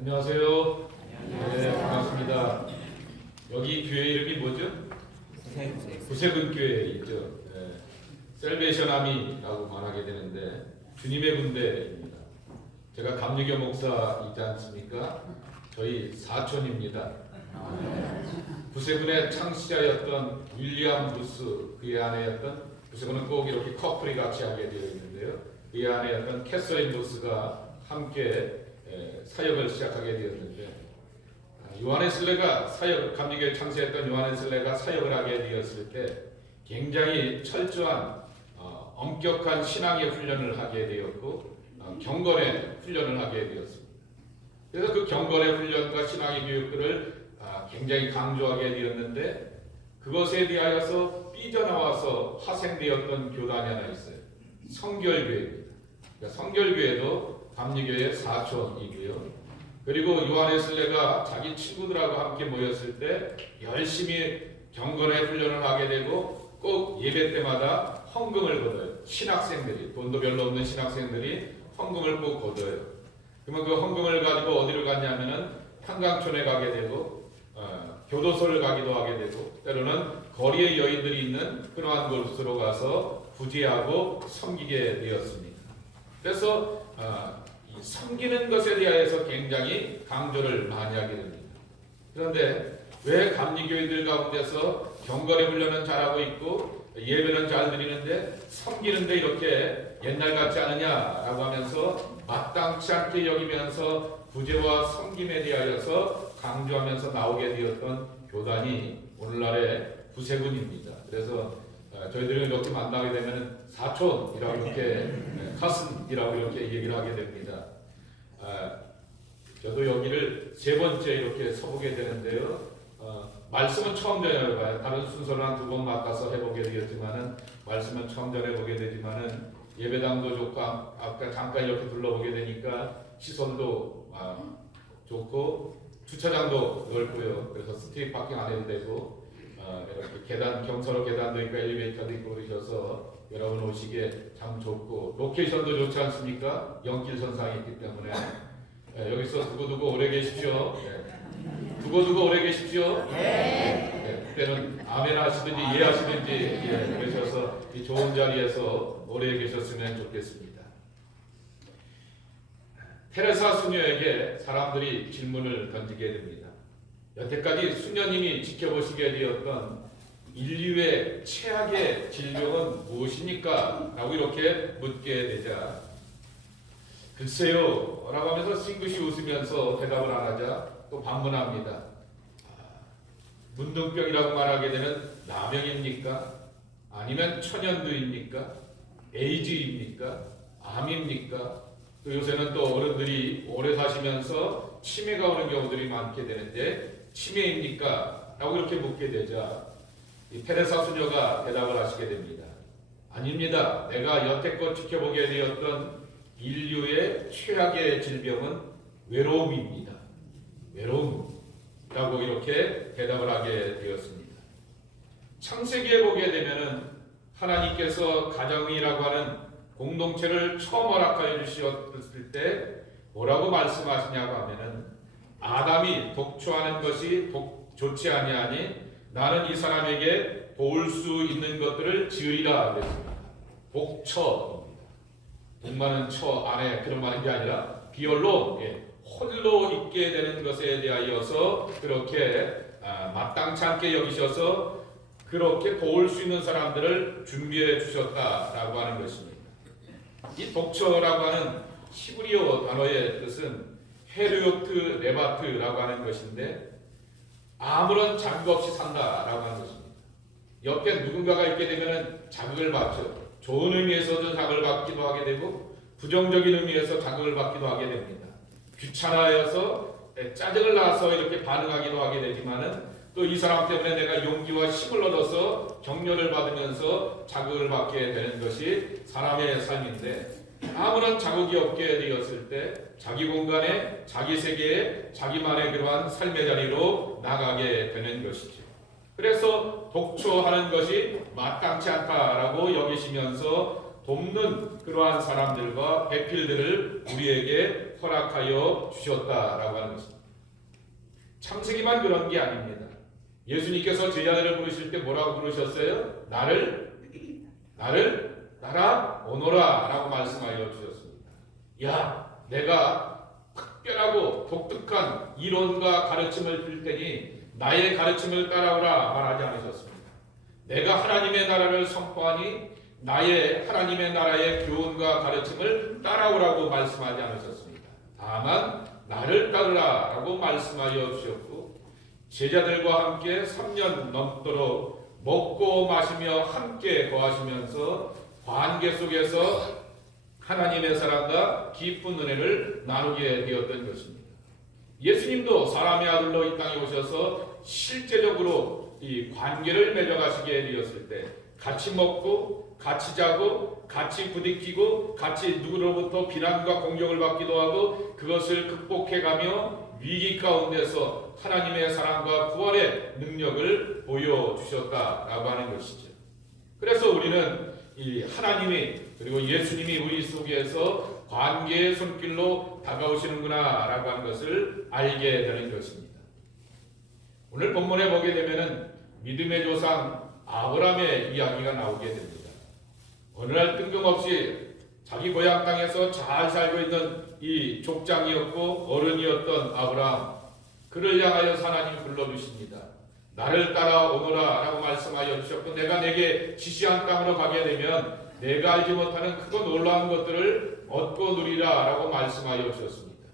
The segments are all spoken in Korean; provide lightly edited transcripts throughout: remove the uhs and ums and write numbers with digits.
안녕하세요. 네, 반갑습니다. 여기 교회 이름이 뭐죠? 구세군 교회 있죠. 네. 셀베이션 아미라고 말하게 되는데 주님의 군대입니다. 제가 감리교 목사이지 않습니까? 저희 사촌입니다. 구세군의 창시자였던 윌리엄 루스 그의 아내였던, 구세군은 꼭 이렇게 커플이 같이 하게 되어 있는데요. 그의 아내였던 캐서린 루스가 함께 사역을 시작하게 되었는데, 요한웨슬레가 감리교를 창시했던 요한웨슬레가 사역을 하게 되었을 때 굉장히 철저한 엄격한 신앙의 훈련을 하게 되었고 경건의 훈련을 하게 되었습니다. 그래서 그 경건의 훈련과 신앙의 교육들을 굉장히 강조하게 되었는데, 그것에 대하여서 삐져나와서 파생되었던 교단이 하나 있어요. 성결교회입니다. 그러니까 성결교회도 감리교의 사촌이고요. 그리고 요한웨슬레가 자기 친구들하고 함께 모였을 때 열심히 경건의 훈련을 하게 되고 꼭 예배 때마다 헌금을 거둬요. 신학생들이, 돈도 별로 없는 신학생들이 헌금을 꼭 거둬요. 그러면 그 헌금을 가지고 어디를 갔냐면은 한강촌에 가게 되고 교도소를 가기도 하게 되고, 때로는 거리에 여인들이 있는 그러한 곳으로 가서 구제하고 섬기게 되었습니다. 그래서 섬기는 것에 대해서 굉장히 강조를 많이 하게 됩니다. 그런데 왜 감리교인들 가운데서 경건의 훈련은 잘하고 있고 예배는 잘 드리는데 섬기는데 이렇게 옛날 같지 않느냐라고 하면서 마땅치 않게 여기면서 구제와 섬김에 대하여서 강조하면서 나오게 되었던 교단이 오늘날의 구세군입니다. 그래서 저희들이 이렇게 만나게 되면 사촌이라고 이렇게 카슨이라고 이렇게 얘기를 하게 됩니다. 저도 여기를 세 번째 이렇게 서보게 되는데요. 말씀은 처음 전해봐요. 다른 순서는 한 두 번 맡아서 해보게 되었지만은 말씀은 처음 전해보게 되지만은 예배당도 좋고 아까 잠깐 이렇게 둘러보게 되니까 시선도 좋고 주차장도 넓고요. 그래서 스트릿 파킹 안 해도 되고 이렇게 계단, 경사로 계단도 있고 엘리베이터도 있고 그러셔서 여러분 오시기에 참 좋고, 로케이션도 좋지 않습니까? 연길선상이 있기 때문에 여기서 두고두고 오래 계십시오. 두고두고 오래 계십시오. 그때는 아멘 하시든지 예 하시든지 그러셔서 이 좋은 자리에서 오래 계셨으면 좋겠습니다. 테레사 수녀에게 사람들이 질문을 던지게 됩니다. 여태까지 수녀님이 지켜보시게 되었던 인류의 최악의 질병은 무엇입니까? 라고 이렇게 묻게 되자, 글쎄요 라고 하면서 싱긋이 웃으면서 대답을 안 하자 또 반문합니다. 문둥병이라고 말하게 되면 나병입니까? 아니면 천연두입니까? 에이즈입니까? 암입니까? 또 요새는 또 어른들이 오래 사시면서 치매가 오는 경우들이 많게 되는데 치매입니까? 라고 이렇게 묻게 되자 이 테레사 수녀가 대답을 하시게 됩니다. 아닙니다. 내가 여태껏 지켜보게 되었던 인류의 최악의 질병은 외로움입니다. 외로움이라고 이렇게 대답을 하게 되었습니다. 창세기에 보게 되면은 하나님께서 가정이라고 하는 공동체를 처음 허락하여 주셨을 때 뭐라고 말씀하시냐고 하면은, 아담이 독초하는 것이 좋지 아니하니 나는 이 사람에게 도울 수 있는 것들을 지으리라 그랬습니다. 독처입니다. 독많은 처 안에 그런 말인 게 아니라 비열로 홀로 있게 되는 것에 대하여서 그렇게 마땅치 않게 여기셔서 그렇게 도울 수 있는 사람들을 준비해 주셨다라고 하는 것입니다. 이 독처라고 하는 히브리어 단어의 뜻은 헤르요트 레바트라고 하는 것인데, 아무런 자극 없이 산다라고 하는 것입니다. 옆에 누군가가 있게 되면 자극을 받죠. 좋은 의미에서도 자극을 받기도 하게 되고 부정적인 의미에서 자극을 받기도 하게 됩니다. 귀찮아해서 짜증을 나서 이렇게 반응하기도 하게 되지만은 또 이 사람 때문에 내가 용기와 힘을 얻어서 격려를 받으면서 자극을 받게 되는 것이 사람의 삶인데, 아무런 자극이 없게 되었을 때 자기 공간에, 자기 세계에, 자기만의 그러한 삶의 자리로 나가게 되는 것이죠. 그래서 독초하는 것이 마땅치 않다라고 여기시면서 돕는 그러한 사람들과 배필들을 우리에게 허락하여 주셨다라고 하는 것입니다. 창세기만 그런 게 아닙니다. 예수님께서 제자들을 부르실 때 뭐라고 부르셨어요? 나라 오너라 라고 말씀하여 주셨습니다. 야, 내가 특별하고 독특한 이론과 가르침을 줄 테니 나의 가르침을 따라오라 말하지 않으셨습니다. 내가 하나님의 나라를 선포하니 나의 하나님의 나라의 교훈과 가르침을 따라오라고 말씀하지 않으셨습니다. 다만 나를 따르라 라고 말씀하여 주셨고, 제자들과 함께 3년 넘도록 먹고 마시며 함께 거하시면서 관계 속에서 하나님의 사랑과 깊은 은혜를 나누게 되었던 것입니다. 예수님도 사람의 아들로 이 땅에 오셔서 실제적으로 이 관계를 맺어가시게 되었을 때 같이 먹고 같이 자고 같이 부딪히고 같이 누구로부터 비난과 공격을 받기도 하고 그것을 극복해가며 위기 가운데서 하나님의 사랑과 부활의 능력을 보여주셨다라고 하는 것이죠. 그래서 우리는 이 하나님이 그리고 예수님이 우리 속에서 관계의 손길로 다가오시는구나 라고 하는 것을 알게 되는 것입니다. 오늘 본문에 보게 되면은 믿음의 조상 아브라함의 이야기가 나오게 됩니다. 어느 날 뜬금없이 자기 고향 땅에서 잘 살고 있는 이 족장이었고 어른이었던 아브라함, 그를 향하여 하나님이 불러주십니다. 나를 따라오너라 라고 말씀하여 주셨고, 내가 내게 지시한 땅으로 가게 되면 내가 알지 못하는 크고 놀라운 것들을 얻고 누리라 라고 말씀하여 주셨습니다.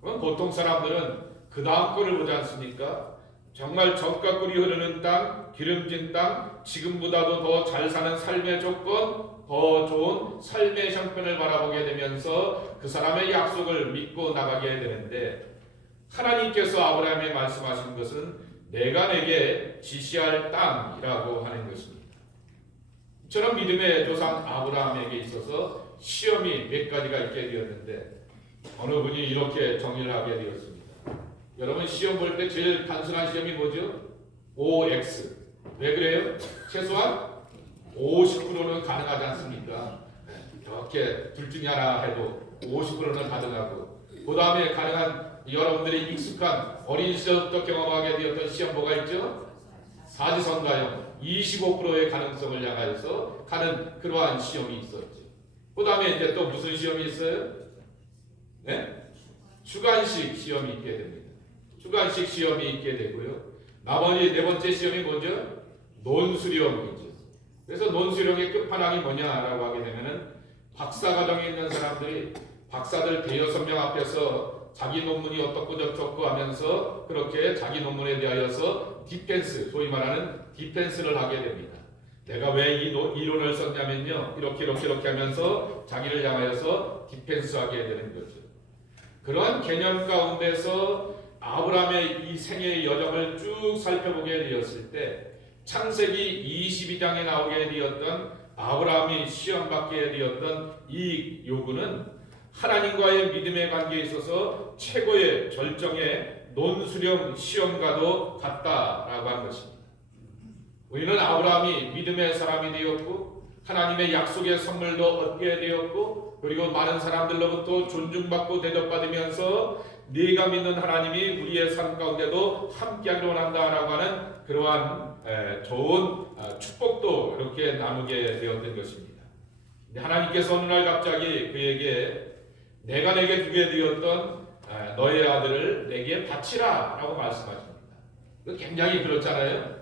그럼 보통 사람들은 그 다음 거를 보지 않습니까? 정말 젖과 꿀이 흐르는 땅, 기름진 땅, 지금보다도 더 잘 사는 삶의 조건, 더 좋은 삶의 형편을 바라보게 되면서 그 사람의 약속을 믿고 나가게 되는데, 하나님께서 아브라함에 말씀하신 것은 내가 내게 지시할 땅이라고 하는 것입니다. 저런 믿음의 조상 아브라함에게 있어서 시험이 몇 가지가 있게 되었는데 어느 분이 이렇게 정의를 하게 되었습니다. 여러분 시험 볼 때 제일 단순한 시험이 뭐죠? OX. 왜 그래요? 최소한 50%는 가능하지 않습니까? 이렇게 둘 중에 하나 해도 50%는 가능하고, 그 다음에 가능한 여러분들이 익숙한 어린 시절부터 경험하게 되었던 시험 뭐가 있죠? 사지선가형 25%의 가능성을 향하여서 가는 그러한 시험이 있었죠. 그 다음에 이제 또 무슨 시험이 있어요? 네? 주관식 시험이 있게 됩니다. 주관식 시험이 있게 되고요. 나머지 네 번째 시험이 뭐죠? 논수령이죠. 그래서 논수령의 끝판왕이 뭐냐라고 하게 되면은 박사과정에 있는 사람들이 박사들 대여섯 명 앞에서 자기 논문이 어떻고 저떻고 하면서 그렇게 자기 논문에 대하여서 디펜스, 소위 말하는 디펜스를 하게 됩니다. 내가 왜 이 이론을 썼냐면요, 이렇게 하면서 자기를 향하여서 디펜스하게 되는 거죠. 그러한 개념 가운데서 아브라함의 이 생애의 여정을 쭉 살펴보게 되었을 때 창세기 22장에 나오게 되었던 아브라함이 시험받게 되었던 이 요구는 하나님과의 믿음의 관계에 있어서 최고의 절정의 논수령 시험과도 같다라고 하는 것입니다. 우리는 아브라함이 믿음의 사람이 되었고 하나님의 약속의 선물도 얻게 되었고, 그리고 많은 사람들로부터 존중받고 대접받으면서 네가 믿는 하나님이 우리의 삶 가운데도 함께하기로 원한다라고 하는 그러한 좋은 축복도 이렇게 나누게 되었던 것입니다. 하나님께서 어느 날 갑자기 그에게 내가 내게 주게 되었던 너의 아들을 내게 바치라 라고 말씀하십니다. 이거 굉장히 그렇잖아요.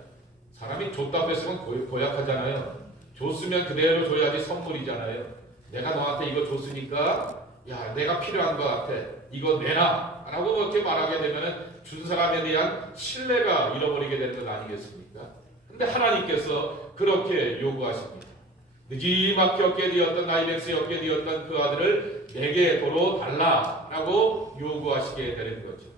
사람이 줬다 뺐으면 고약하잖아요. 줬으면 그대로 줘야지 선물이잖아요. 내가 너한테 이거 줬으니까 야 내가 필요한 것 같아, 이거 내놔 라고 그렇게 말하게 되면 준 사람에 대한 신뢰가 잃어버리게 되는 것 아니겠습니까? 근데 하나님께서 그렇게 요구하십니다. 느지막히 얻게 되었던 나이백스에 얻게 되었던 그 아들을 내게 도로 달라라고 요구하시게 되는 거죠.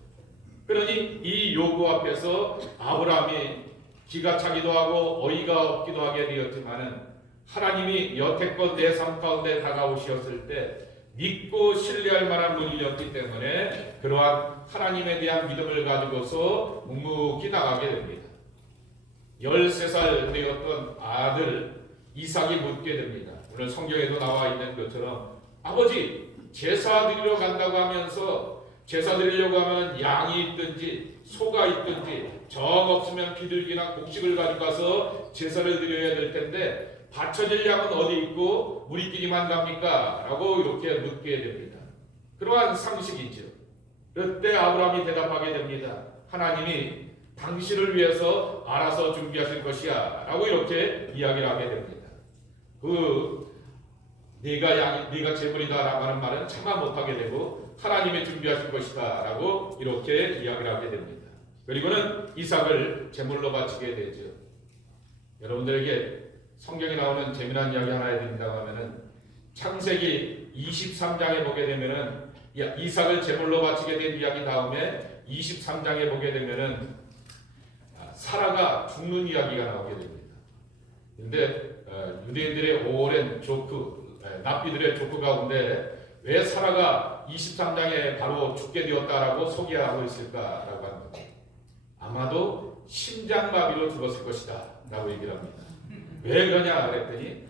그러니 이 요구 앞에서 아브라함이 기가 차기도 하고 어이가 없기도 하게 되었지만은 하나님이 여태껏 내 삶 가운데 다가오셨을 때 믿고 신뢰할 만한 분이었기 때문에 그러한 하나님에 대한 믿음을 가지고서 묵묵히 나가게 됩니다. 13살 되었던 아들 이삭이 묻게 됩니다. 오늘 성경에도 나와 있는 것처럼 아버지 제사 드리러 간다고 하면서 제사 드리려고 하면 양이 있든지 소가 있든지 정 없으면 비둘기나 곡식을 가지고 가서 제사를 드려야 될 텐데 바쳐질 양은 어디 있고 우리끼리만 갑니까? 라고 이렇게 묻게 됩니다. 그러한 상식이죠. 그때 아브라함이 대답하게 됩니다. 하나님이 당신을 위해서 알아서 준비하실 것이야 라고 이렇게 이야기를 하게 됩니다. 네가 제물이다 라고 하는 말은 차마 못하게 되고 하나님이 준비하실 것이다 라고 이렇게 이야기를 하게 됩니다. 그리고는 이삭을 제물로 바치게 되죠. 여러분들에게 성경에 나오는 재미난 이야기 하나 해드린다고 하면은 창세기 23장에 보게 되면은 이삭을 제물로 바치게 된 이야기 다음에 23장에 보게 되면은 사라가 죽는 이야기가 나오게 됩니다. 그런데 유대인들의 오랜 조크, 납비들의 조크 가운데 왜 사라가 23장에 바로 죽게 되었다라고 소개하고 있을까라고 하는 거죠. 아마도 심장마비로 죽었을 것이다 라고 얘기를 합니다. 왜 그러냐 그랬더니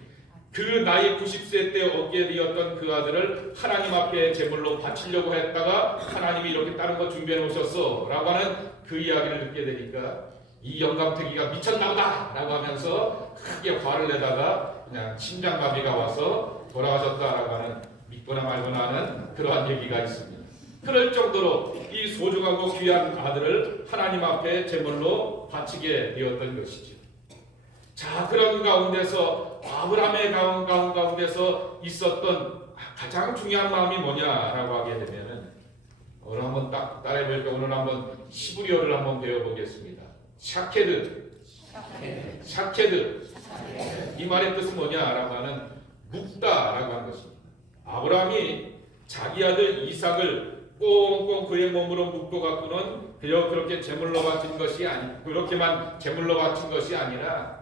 그 나이 90세 때 얻게 되었던 그 아들을 하나님 앞에 제물로 바치려고 했다가 하나님이 이렇게 다른 거 준비해 놓으셨어 라고 하는 그 이야기를 듣게 되니까 이 영감태기가 미쳤나보다 라고 하면서 크게 화를 내다가 그냥 심장마비가 와서 돌아가셨다라고 하는 믿거나 말거나 하는 그러한 얘기가 있습니다. 그럴 정도로 이 소중하고 귀한 아들을 하나님 앞에 제물로 바치게 되었던 것이죠. 자, 그런 가운데서 아브라함의 가운데서 있었던 가장 중요한 마음이 뭐냐라고 하게 되면은 오늘 한번 딱 따라해볼게요. 오늘 한번 히브리어를 한번 배워보겠습니다. 샤케드. 이 말의 뜻은 뭐냐라고 하는 묵다라고 하는 것입니다. 아브라함이 자기 아들 이삭을 꽁꽁 그의 몸으로 묶고 갖고는 그렇게 제물로 바친 것이 그렇게만 제물로 바친 것이 아니라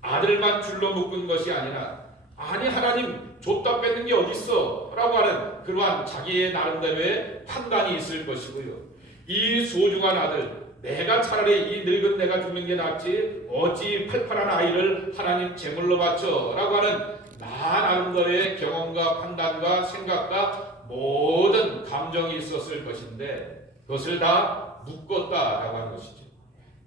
아들만 줄로 묶은 것이 아니라 아니 하나님 줬다 뺏는 게 어딨어 라고 하는 그러한 자기의 나름대로의 판단이 있을 것이고요. 이 소중한 아들 내가 차라리 이 늙은 내가 죽는 게 낫지 어찌 팔팔한 아이를 하나님 제물로 바쳐 라고 하는 나 나름대로의 경험과 판단과 생각과 모든 감정이 있었을 것인데 그것을 다 묶었다라고 하는 것이죠.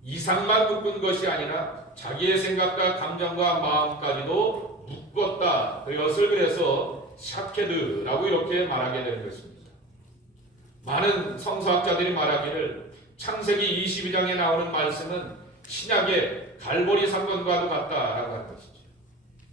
이삭만 묶은 것이 아니라 자기의 생각과 감정과 마음까지도 묶었다. 그것을 그래서 샤케드라고 이렇게 말하게 되는 것입니다. 많은 성서학자들이 말하기를 창세기 22장에 나오는 말씀은 신약의 갈보리 사건과도 같다라고 하는 것이죠.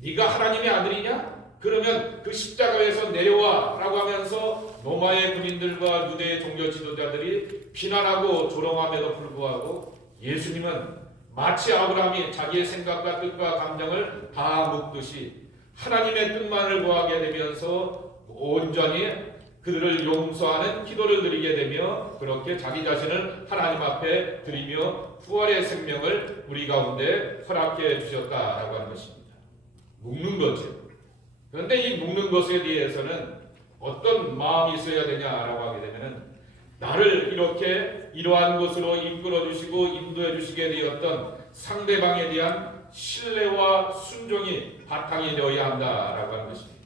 네가 하나님의 아들이냐? 그러면 그 십자가에서 내려와 라고 하면서 로마의 군인들과 유대의 종교 지도자들이 비난하고 조롱함에도 불구하고 예수님은 마치 아브라함이 자기의 생각과 뜻과 감정을 다 묵듯이 하나님의 뜻만을 구하게 되면서 온전히 그들을 용서하는 기도를 드리게 되며 그렇게 자기 자신을 하나님 앞에 드리며 부활의 생명을 우리 가운데 허락해 주셨다라고 하는 것입니다. 묶는 거죠. 그런데 이 묶는 것에 대해서는 어떤 마음이 있어야 되냐라고 하게 되면은 나를 이렇게 이러한 것으로 이끌어 주시고 인도해 주시게 되었던 상대방에 대한 신뢰와 순종이 바탕이 되어야 한다라고 하는 것입니다.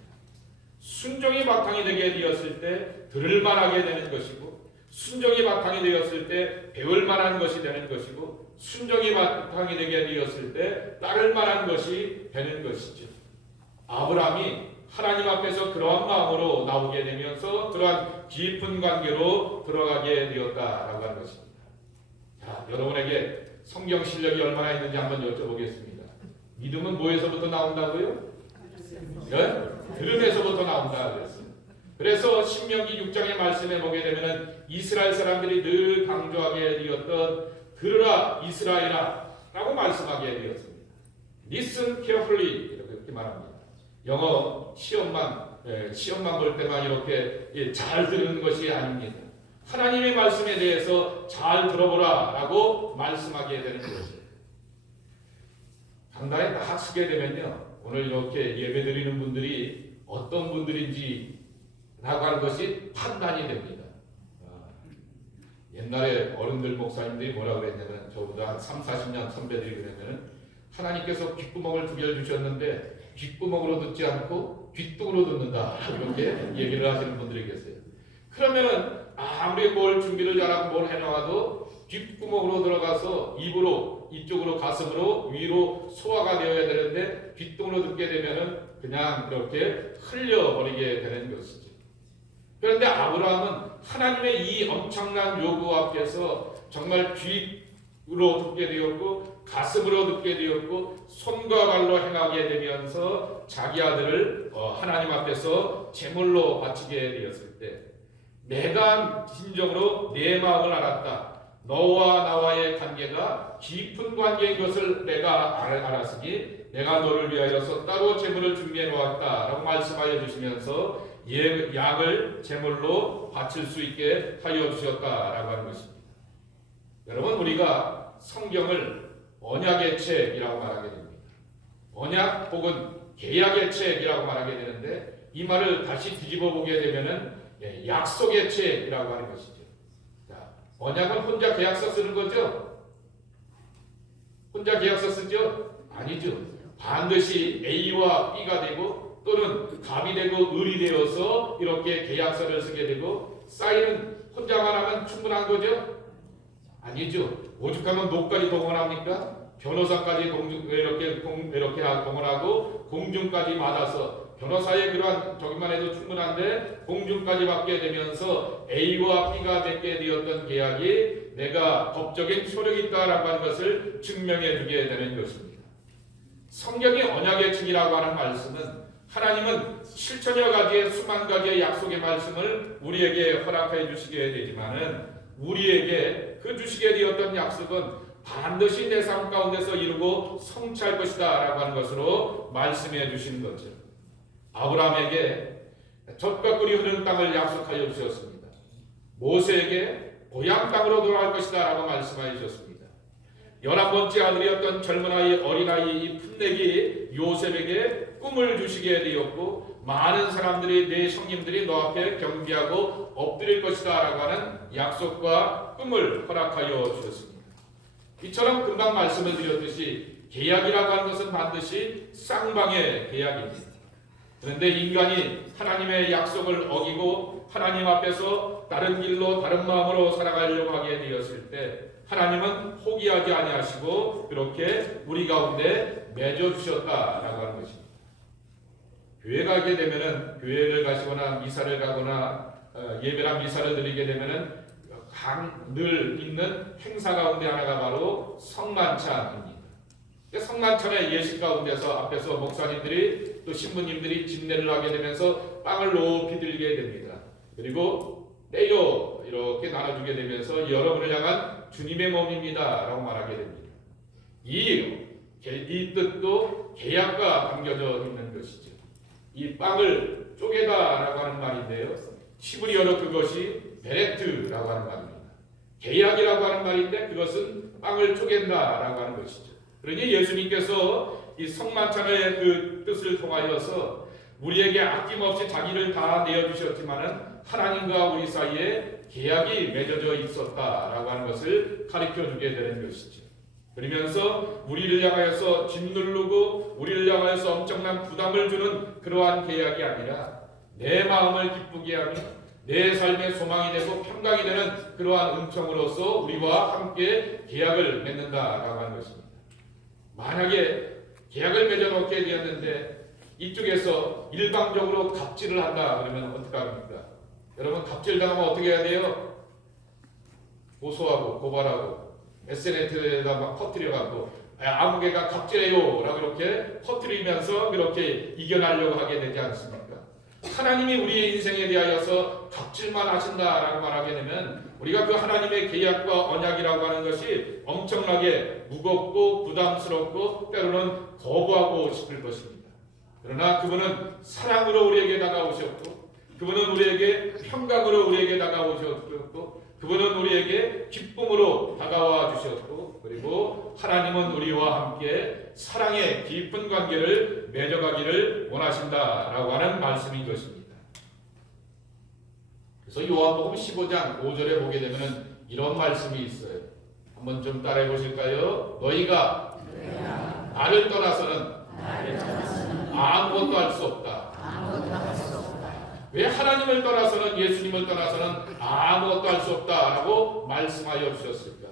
순종이 바탕이 되게 되었을 때 들을 만하게 되는 것이고 순종이 바탕이 되었을 때 배울 만한 것이 되는 것이고 순종이 바탕이 되게 되었을 때 따를 만한 것이 되는 것이죠. 아브라함이 하나님 앞에서 그러한 마음으로 나오게 되면서 그러한 깊은 관계로 들어가게 되었다라고 하는 것입니다. 자, 여러분에게 성경 실력이 얼마나 있는지 한번 여쭤보겠습니다. 믿음은 뭐에서부터 나온다고요? 네? 들음에서부터 나온다 그랬어요. 그래서 신명기 6장의 말씀에 보게 되면은 이스라엘 사람들이 늘 강조하게 되었던 들으라 이스라엘아 라고 말씀하게 되었습니다. Listen carefully 이렇게 말합니다. 영어 시험만 볼 때만 이렇게 잘 들은 것이 아닙니다. 하나님의 말씀에 대해서 잘 들어보라 라고 말씀하게 되는 거죠. 강단에 딱 서게 되면요 오늘 이렇게 예배 드리는 분들이 어떤 분들인지 라고 하는 것이 판단이 됩니다. 옛날에 어른들 목사님들이 뭐라고 그랬냐면 저보다 한 30, 40년 선배들이 그러면은 하나님께서 귓구멍을 두 개를 주셨는데 귓구멍으로 듣지 않고 귓등으로 듣는다 이렇게 얘기를 하시는 분들이 계세요. 그러면은 아무리 뭘 준비를 잘하고 뭘 해놔도 귓구멍으로 들어가서 입으로 이쪽으로 가슴으로 위로 소화가 되어야 되는데 귓등으로 듣게 되면은 그냥 이렇게 흘려버리게 되는 것이죠. 그런데 아브라함은 하나님의 이 엄청난 요구 앞에서 정말 귀로 듣게 되었고 가슴으로 듣게 되었고 손과 발로 행하게 되면서 자기 아들을 하나님 앞에서 제물로 바치게 되었을 때 내가 진정으로 내 마음을 알았다. 너와 나와의 관계가 깊은 관계인 것을 내가 알았으니 내가 너를 위하여서 따로 제물을 준비해 놓았다 라고 말씀하여 주시면서 양을 제물로 바칠 수 있게 하여 주셨다라고 하는 것입니다. 여러분, 우리가 성경을 언약의 책이라고 말하게 됩니다. 언약 혹은 계약의 책이라고 말하게 되는데 이 말을 다시 뒤집어 보게 되면은 약속의 책이라고 하는 것이죠. 자, 언약은 혼자 계약서 쓰는 거죠? 혼자 계약서 쓰죠? 아니죠. 반드시 A와 B가 되고 또는 갑이 되고 을이 되어서 이렇게 계약서를 쓰게 되고 사인은 혼자만 하면 충분한 거죠? 아니죠. 오죽하면 노까지 동원합니까? 변호사까지 이렇게 동원하고 공증까지 받아서 변호사의 그러한 저기만 해도 충분한데 공증까지 받게 되면서 A와 B가 맺게 되었던 계약이 내가 법적인 효력이 있다라고 하는 것을 증명해 주게 되는 것입니다. 성경이 언약의 책이라고 하는 말씀은 하나님은 7천여 가지의 수만 가지의 약속의 말씀을 우리에게 허락해 주시게 되지만은 우리에게 그 주시게 되었던 약속은 반드시 내 삶 가운데서 이루고 성취할 것이다 라고 하는 것으로 말씀해 주시는 거죠. 아브라함에게 젖과 꿀이 흐르는 땅을 약속하여 주셨습니다. 모세에게 고향 땅으로 돌아갈 것이다 라고 말씀하여 주셨습니다. 11번째 아들이었던 젊은 아이 어린아이 이 풋내기 요셉에게 꿈을 주시게 되었고 많은 사람들이 내 형님들이 너 앞에 경배하고 엎드릴 것이다 라고 하는 약속과 꿈을 허락하여 주셨습니다. 이처럼 금방 말씀을 드렸듯이 계약이라고 하는 것은 반드시 쌍방의 계약입니다. 그런데 인간이 하나님의 약속을 어기고 하나님 앞에서 다른 길로 다른 마음으로 살아가려고 하게 되었을 때 하나님은 포기하지 아니하시고 그렇게 우리 가운데 맺어주셨다라고 하는 것입니다. 교회 가게 되면은 교회를 가시거나 미사를 가거나 예배나 미사를 드리게 되면은 늘 있는 행사 가운데 하나가 바로 성만찬입니다. 성만찬의 예식 가운데서 앞에서 목사님들이 또 신부님들이 집례를 하게 되면서 빵을 높이 들게 됩니다. 그리고 떼요 이렇게 나눠주게 되면서 여러분을 향한 주님의 몸입니다 라고 말하게 됩니다. 이 뜻도 계약과 담겨져 있는 것이죠. 이 빵을 쪼개다라고 하는 말인데요. 히브리어로 그것이 베레트라고 하는 말입니다. 계약이라고 하는 말인데 그것은 빵을 쪼갠다라고 하는 것이죠. 그러니 예수님께서 이 성만찬의 그 뜻을 통하여서 우리에게 아낌없이 자기를 다 내어주셨지만은 하나님과 우리 사이에 계약이 맺어져 있었다라고 하는 것을 가르쳐 주게 되는 것이죠. 그러면서 우리를 향하여서 짓누르고 우리를 향하여서 엄청난 부담을 주는 그러한 계약이 아니라 내 마음을 기쁘게 하며 내 삶의 소망이 되고 평강이 되는 그러한 은총으로서 우리와 함께 계약을 맺는다라고 하는 것입니다. 만약에 계약을 맺어놓게 되었는데 이쪽에서 일방적으로 갑질을 한다 그러면 어떻게 합니까? 여러분 갑질 당하면 어떻게 해야 돼요? 고소하고 고발하고 SNS에다 막 퍼뜨려가고 아무개가 갑질해요 라고 이렇게 퍼뜨리면서 그렇게 이겨내려고 하게 되지 않습니까? 하나님이 우리의 인생에 대하여서 갑질만 하신다라고 말하게 되면 우리가 그 하나님의 계약과 언약이라고 하는 것이 엄청나게 무겁고 부담스럽고 때로는 거부하고 싶을 것입니다. 그러나 그분은 사랑으로 우리에게 다가오셨고 그분은 우리에게 평강으로 우리에게 다가오셨고 그분은 우리에게 기쁨으로 다가와 주셨고 그리고 하나님은 우리와 함께 사랑의 깊은 관계를 맺어가기를 원하신다라고 하는 말씀인 것입니다. 그래서 요한복음 15장 5절에 보게 되면 이런 말씀이 있어요. 한번 좀 따라해 보실까요? 너희가 나를 떠나서는 아무것도 할 수 없다. 왜 하나님을 떠나서는, 예수님을 떠나서는 아무것도 할 수 없다라고 말씀하여 주셨을까?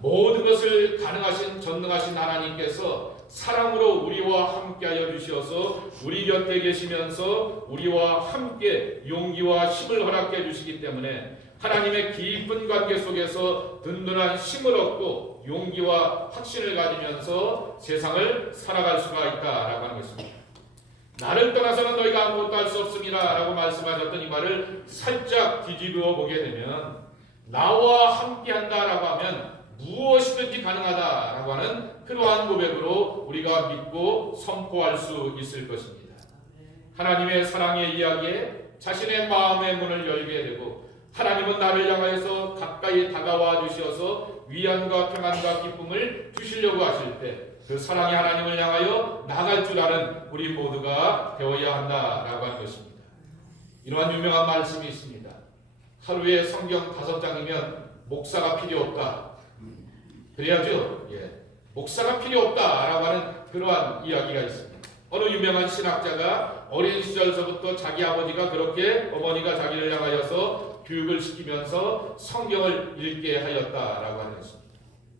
모든 것을 가능하신 전능하신 하나님께서 사랑으로 우리와 함께하여 주셔서 우리 곁에 계시면서 우리와 함께 용기와 힘을 허락해 주시기 때문에 하나님의 깊은 관계 속에서 든든한 힘을 얻고 용기와 확신을 가지면서 세상을 살아갈 수가 있다라고 하는 것입니다. 나를 떠나서는 너희가 아무것도 할 수 없습니다 라고 말씀하셨던 이 말을 살짝 뒤집어 보게 되면, 나와 함께한다라고 하면 무엇이든지 가능하다라고 하는 그러한 고백으로 우리가 믿고 선포할 수 있을 것입니다. 하나님의 사랑의 이야기에 자신의 마음의 문을 열게 되고, 하나님은 나를 향하여서 가까이 다가와 주셔서 위안과 평안과 기쁨을 주시려고 하실 때 그 사랑의 하나님을 향하여 나갈 줄 아는 우리 모두가 되어야 한다라고 하는 것입니다. 이러한 유명한 말씀이 있습니다. 하루에 성경 5장이면 목사가 필요 없다. 그래야죠. 목사가 필요 없다라고 하는 그러한 이야기가 있습니다. 어느 유명한 신학자가 어린 시절서부터 자기 아버지가 그렇게 어머니가 자기를 향하여서 교육을 시키면서 성경을 읽게 하였다라고 하는 것입니다.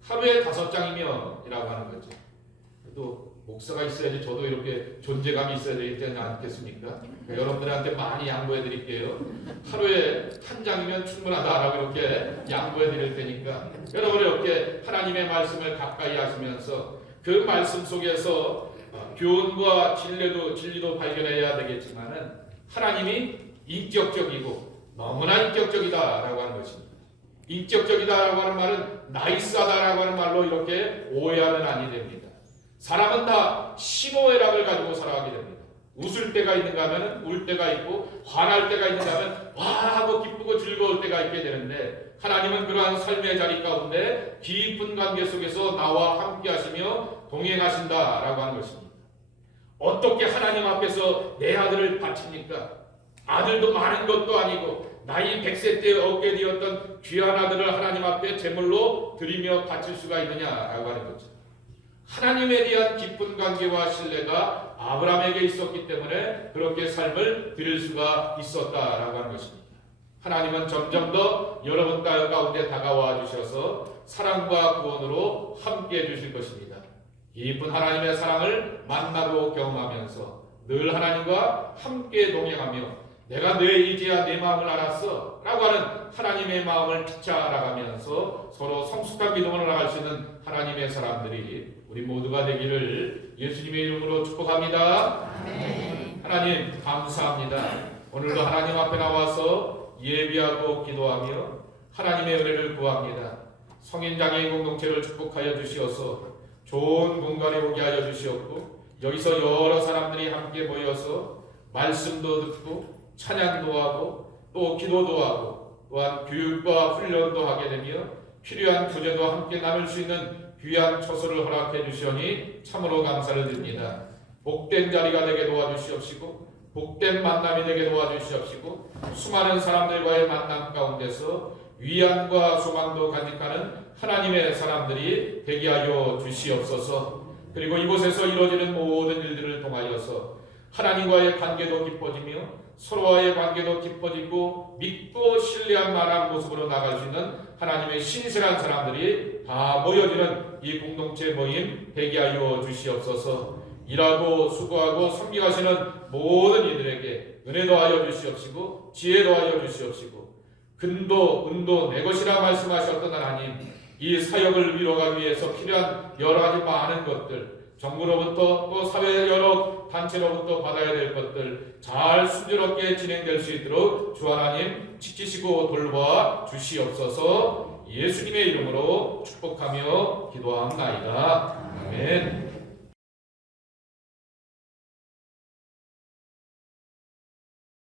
하루에 5장이면이라고 하는 거죠. 또 목사가 있어야지 저도 이렇게 존재감이 있어야 되지 않겠습니까? 여러분들한테 많이 양보해 드릴게요. 하루에 1장이면 충분하다라고 이렇게 양보해 드릴 테니까 여러분 이렇게 하나님의 말씀을 가까이 하시면서 그 말씀 속에서 교훈과 진리도 발견해야 되겠지만은 하나님이 인격적이고 너무나 인격적이다라고 하는 것입니다. 인격적이다라고 하는 말은 나이스하다라고 하는 말로 이렇게 오해하면 아니 됩니다. 사람은 다 희노애락을 가지고 살아가게 됩니다. 웃을 때가 있는가 하면 울 때가 있고, 화날 때가 있는가 하면 와 하고 기쁘고 즐거울 때가 있게 되는데, 하나님은 그러한 삶의 자리 가운데 깊은 관계 속에서 나와 함께 하시며 동행하신다라고 하는 것입니다. 어떻게 하나님 앞에서 내 아들을 바칩니까? 아들도 많은 것도 아니고 나이 100세 때 얻게 되었던 귀한 아들을 하나님 앞에 제물로 드리며 바칠 수가 있느냐라고 하는 거죠. 하나님에 대한 깊은 관계와 신뢰가 아브라함에게 있었기 때문에 그렇게 삶을 드릴 수가 있었다라고 하는 것입니다. 하나님은 점점 더 여러분 가운데 다가와 주셔서 사랑과 구원으로 함께 해주실 것입니다. 깊은 하나님의 사랑을 만나고 경험하면서 늘 하나님과 함께 동행하며 내가 내 의지야 내 마음을 알았어 라고 하는 하나님의 마음을 피차 알아가면서 서로 성숙한 믿음으로 나갈 수 있는 하나님의 사람들이 우리 모두가 되기를 예수님의 이름으로 축복합니다. 아멘. 하나님 감사합니다. 오늘도 하나님 앞에 나와서 예비하고 기도하며 하나님의 은혜를 구합니다. 성인 장애인 공동체를 축복하여 주시어서 좋은 공간에 오게 하여 주시었고, 여기서 여러 사람들이 함께 모여서 말씀도 듣고 찬양도 하고 또 기도도 하고 또한 교육과 훈련도 하게 되며 필요한 교제도 함께 나눌 수 있는 귀한 처소를 허락해 주시오니 참으로 감사를 드립니다. 복된 자리가 되게 도와주시옵시고 복된 만남이 되게 도와주시옵시고 수많은 사람들과의 만남 가운데서 위안과 소망도 간직하는 하나님의 사람들이 되게 하여 주시옵소서. 그리고 이곳에서 이루어지는 모든 일들을 통하여서 하나님과의 관계도 깊어지며 서로와의 관계도 깊어지고 믿고 신뢰한 만한 모습으로 나갈 수 있는 하나님의 신실한 사람들이 다 모여지는 이 공동체 모임 되게 하여 주시옵소서. 일하고 수고하고 섬기하시는 모든 이들에게 은혜 더하여 주시옵시고 지혜 더하여 주시옵시고 근도 은도 내 것이라 말씀하셨던 하나님, 이 사역을 이뤄가기 위해서 필요한 여러 가지 많은 것들, 정부로부터 또 사회 여러 단체로부터 받아야 될 것들 잘 순조롭게 진행될 수 있도록 주 하나님 지키시고 돌봐 주시옵소서. 예수님의 이름으로 축복하며 기도합나이다. 아멘.